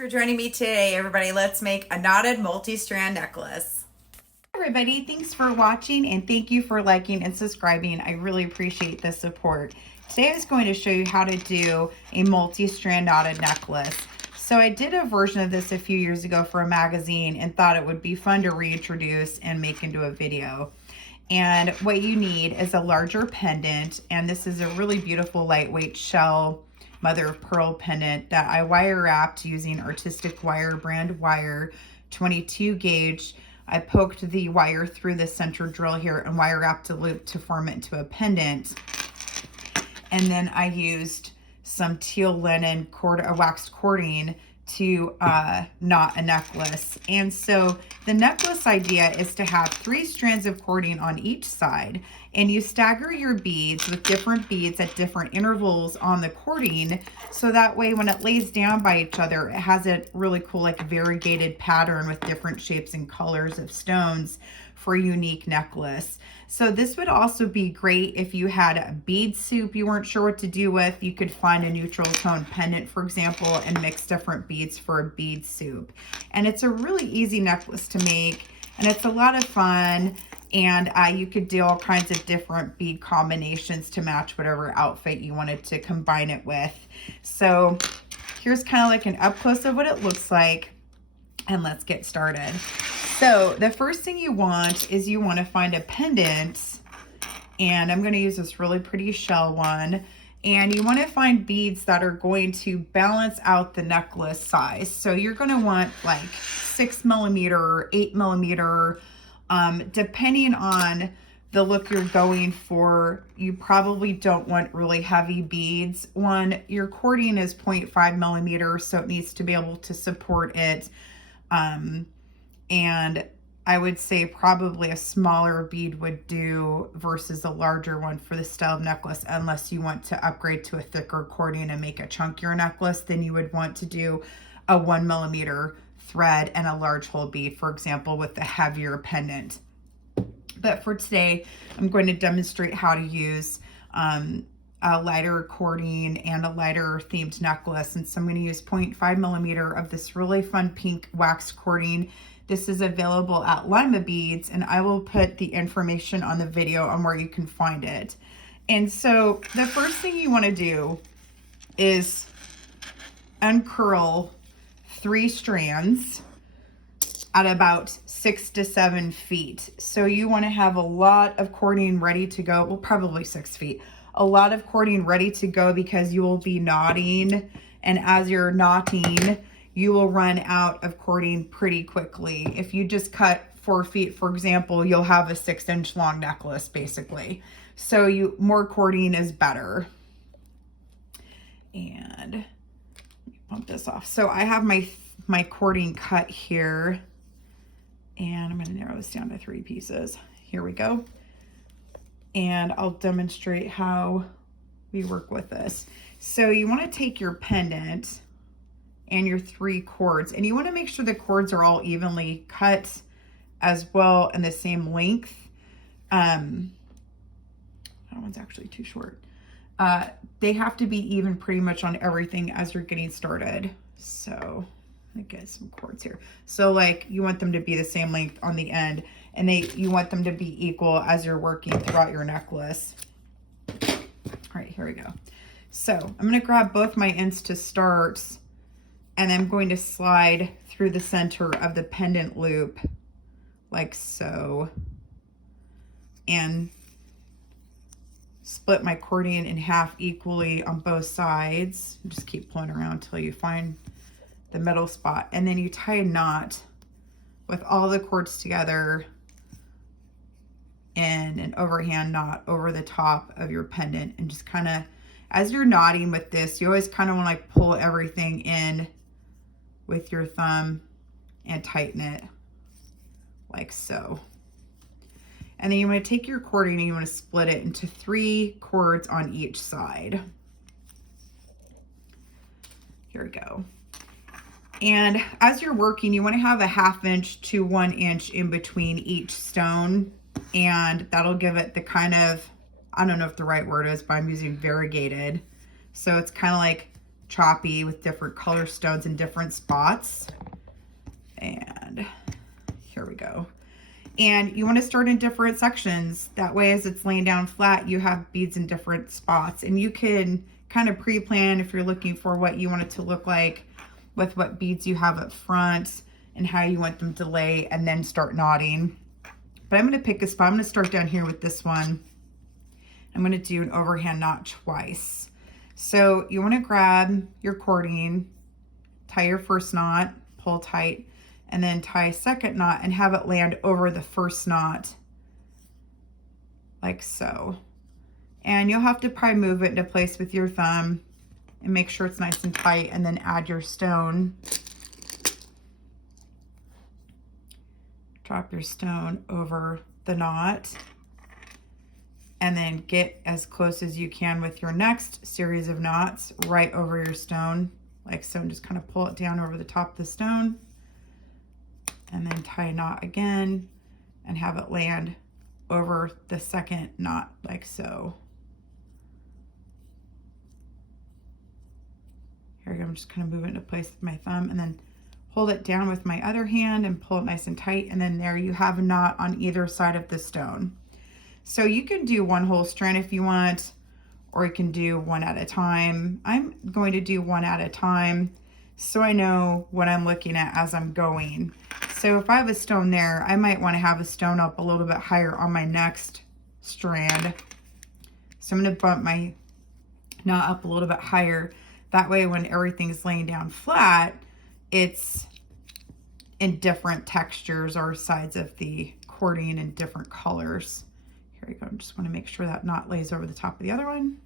For joining me today, everybody. Let's make a knotted multi-strand necklace. Hi everybody, thanks for watching and thank you for liking and subscribing. I really appreciate the support. Today I was going to show you how to do a multi-strand knotted necklace. So I did a version of this a few years ago for a magazine and thought it would be fun to reintroduce and make into a video. And what you need is a larger pendant, and this is a really beautiful lightweight shell mother of pearl pendant that I wire wrapped using Artistic Wire brand wire, 22 gauge. I poked the wire through the center drill here and wire wrapped a loop to form it into a pendant. And then I used some teal linen waxed cording to knot a necklace. And so the necklace idea is to have 3 strands of cording on each side, and you stagger your beads with different beads at different intervals on the cording, so that way when it lays down by each other, it has a really cool like variegated pattern with different shapes and colors of stones for a unique necklace. So this would also be great if you had a bead soup you weren't sure what to do with. You could find a neutral tone pendant, for example, and mix different beads for a bead soup. And it's a really easy necklace to make, and it's a lot of fun. And you could do all kinds of different bead combinations to match whatever outfit you wanted to combine it with. So here's kind of like an up close of what it looks like, and let's get started. So the first thing you want is you want to find a pendant, and I'm going to use this really pretty shell one, and you want to find beads that are going to balance out the necklace size. So you're going to want like 6mm, 8mm, depending on the look you're going for. You probably don't want really heavy beads. Your cording is 0.5mm, so it needs to be able to support it. And I would say probably a smaller bead would do versus a larger one for the style of necklace, unless you want to upgrade to a thicker cording and make a chunkier necklace. Then you would want to do a 1mm thread and a large hole bead, for example, with the heavier pendant. But for today, I'm going to demonstrate how to use a lighter cording and a lighter themed necklace. And so I'm going to use 0.5mm of this really fun pink wax cording. This is available at Lima Beads, and I will put the information on the video on where you can find it. And so the first thing you want to do is uncurl 3 strands at about 6 to 7 feet. So you want to have a lot of cording ready to go. Well, probably 6 feet. A lot of cording ready to go, because you will be knotting, and as you're knotting, you will run out of cording pretty quickly. If you just cut 4 feet, for example, you'll have a 6-inch long necklace basically. So more cording is better. And let me bump this off. So I have my cording cut here, and I'm going to narrow this down to 3 pieces. Here we go. And I'll demonstrate how we work with this. So you want to take your pendant and your 3 cords, and you want to make sure the cords are all evenly cut as well and the same length. That one's actually too short. They have to be even pretty much on everything as you're getting started. So let me get some cords here. So like you want them to be the same length on the end, and you want them to be equal as you're working throughout your necklace. All right, here we go. So I'm going to grab both my ends to start, and I'm going to slide through the center of the pendant loop like so, and split my cording in half equally on both sides. Just keep pulling around until you find the middle spot, and then you tie a knot with all the cords together in an overhand knot over the top of your pendant. And just kind of, as you're knotting with this, you always kind of want to like pull everything in with your thumb and tighten it like so. And then you want to take your cording and you want to split it into 3 cords on each side. Here we go. And as you're working, you want to have a 1/2 inch to 1 inch in between each stone, and that'll give it the kind of, I don't know if the right word is, but I'm using variegated. So it's kind of like choppy with different color stones in different spots. And here we go. And you want to start in different sections. That way, as it's laying down flat, you have beads in different spots. And you can kind of pre-plan if you're looking for what you want it to look like with what beads you have up front and how you want them to lay, and then start knotting. But I'm going to pick a spot. I'm going to start down here with this one. I'm going to do an overhand knot twice. So you want to grab your cording, tie your first knot, pull tight, and then tie a second knot and have it land over the first knot, like so. And you'll have to probably move it into place with your thumb and make sure it's nice and tight, and then add your stone. Drop your stone over the knot, and then get as close as you can with your next series of knots right over your stone, like so, and just kind of pull it down over the top of the stone. And then tie a knot again and have it land over the second knot, like so. Here we go. I'm just kind of moving it into place with my thumb, and then hold it down with my other hand and pull it nice and tight. And then there you have a knot on either side of the stone. So you can do one whole strand if you want, or you can do one at a time. I'm going to do one at a time so I know what I'm looking at as I'm going. So if I have a stone there, I might want to have a stone up a little bit higher on my next strand. So I'm going to bump my knot up a little bit higher. That way when everything's laying down flat, it's in different textures or sides of the cording in different colors. Here we go. I just want to make sure that knot lays over the top of the other one.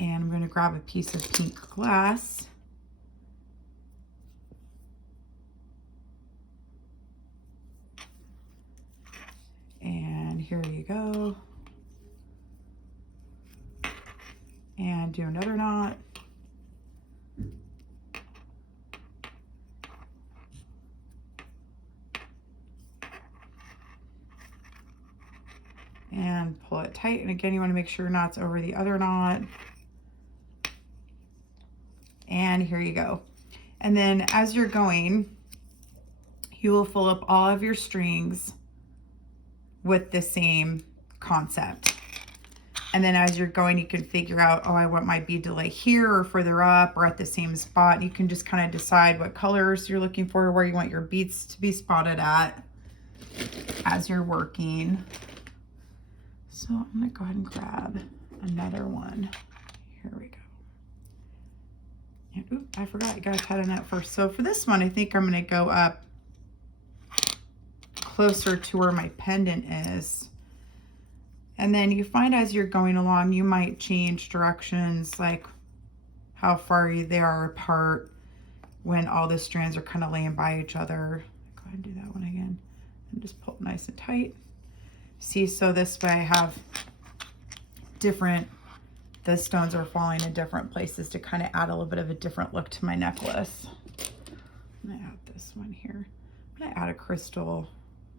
And I'm going to grab a piece of pink glass. And here you go. And do another knot. And pull it tight. And again, you want to make sure your knot's over the other knot. And here you go. And then as you're going, you will fill up all of your strings with the same concept. And then as you're going, you can figure out, oh, I want my bead to lay here or further up or at the same spot. You can just kind of decide what colors you're looking for, where you want your beads to be spotted at as you're working. So I'm going to go ahead and grab another one. Here we go. And, oops, I forgot, you got to tie the knot first. So for this one, I think I'm going to go up closer to where my pendant is. And then you find as you're going along, you might change directions, like how far they are apart when all the strands are kind of laying by each other. Go ahead and do that one again. And just pull it nice and tight. See, so this way I have the stones are falling in different places to kind of add a little bit of a different look to my necklace. I'm gonna add this one here. I'm gonna add a crystal.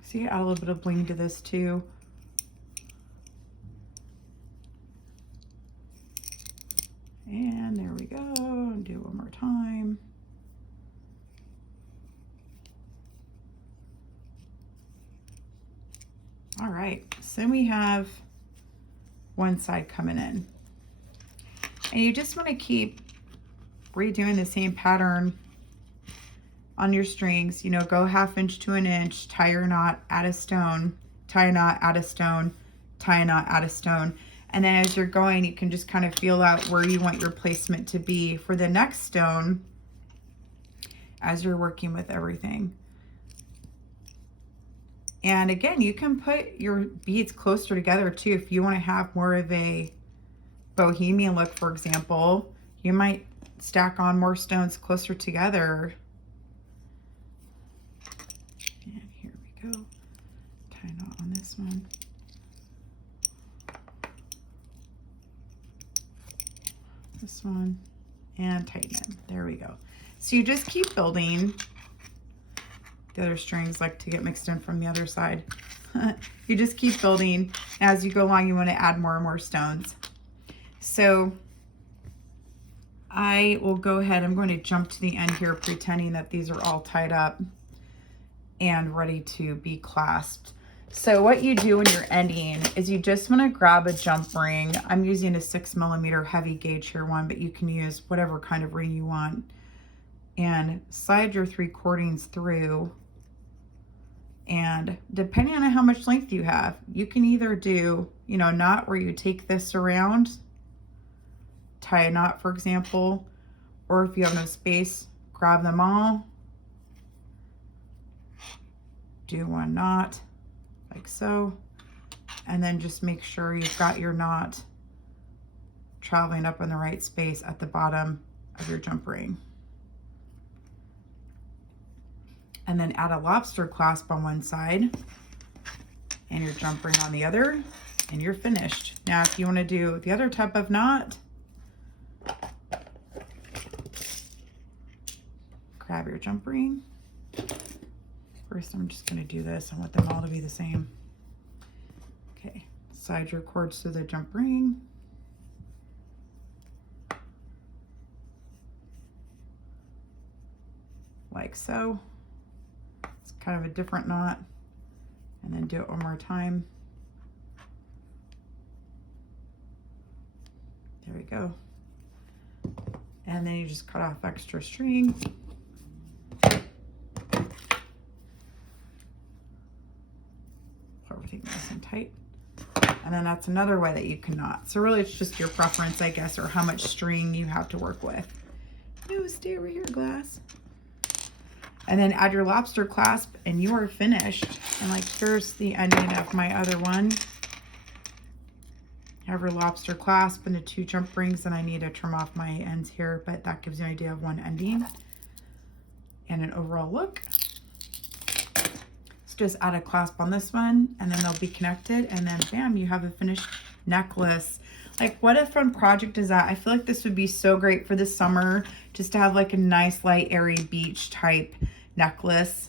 See, add a little bit of bling to this too. And there we go. And do it one more time. All right, so we have one side coming in. And you just want to keep redoing the same pattern on your strings. You know, go 1/2 inch to 1 inch, tie your knot, add a stone, tie a knot, add a stone, tie a knot, add a stone. And then as you're going, you can just kind of feel out where you want your placement to be for the next stone as you're working with everything. And again, you can put your beads closer together too. If you want to have more of a bohemian look, for example, you might stack on more stones closer together. And here we go. Tie a knot on this one. This one, and tighten it. There we go. So you just keep building. The other strings like to get mixed in from the other side. You just keep building. As you go along, you want to add more and more stones. So I will go ahead, I'm going to jump to the end here, pretending that these are all tied up and ready to be clasped. So what you do when you're ending is you just want to grab a jump ring. I'm using a 6mm heavy gauge here one, but you can use whatever kind of ring you want. And slide your 3/4 through. And depending on how much length you have, you can either do, you know, a knot where you take this around, tie a knot, for example, or if you have no space, grab them all, do one knot like so, and then just make sure you've got your knot traveling up in the right space at the bottom of your jump ring. And then add a lobster clasp on one side and your jump ring on the other, and you're finished. Now, if you want to do the other type of knot, grab your jump ring. First, I'm just going to do this. I want them all to be the same. Okay, slide your cords through the jump ring. Like so. It's kind of a different knot. And then do it one more time. There we go. And then you just cut off extra string. Everything nice and tight. And then that's another way that you can knot. So really it's just your preference, I guess, or how much string you have to work with. No, stay over here, glass. And then add your lobster clasp and you are finished. And like here's the ending of my other one. Have your lobster clasp and the 2 jump rings, and I need to trim off my ends here, but that gives you an idea of one ending and an overall look. So just add a clasp on this one and then they'll be connected, and then bam, you have a finished necklace. Like, what a fun project is that? I feel like this would be so great for the summer, just to have like a nice light airy beach type necklace.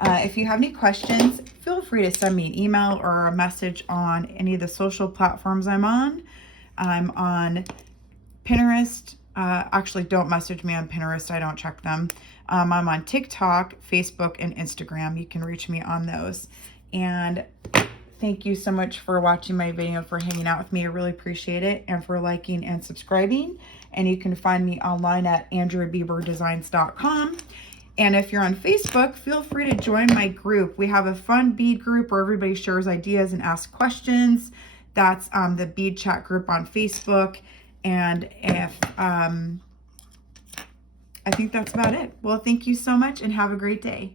If you have any questions, feel free to send me an email or a message on any of the social platforms I'm on. I'm on Pinterest. Actually, don't message me on Pinterest. I don't check them. I'm on TikTok, Facebook, and Instagram. You can reach me on those. And thank you so much for watching my video, for hanging out with me. I really appreciate it, and for liking and subscribing. And you can find me online at andriabieberdesigns.com. And if you're on Facebook, feel free to join my group. We have a fun bead group where everybody shares ideas and asks questions. That's the bead chat group on Facebook. And if I think that's about it. Well, thank you so much and have a great day.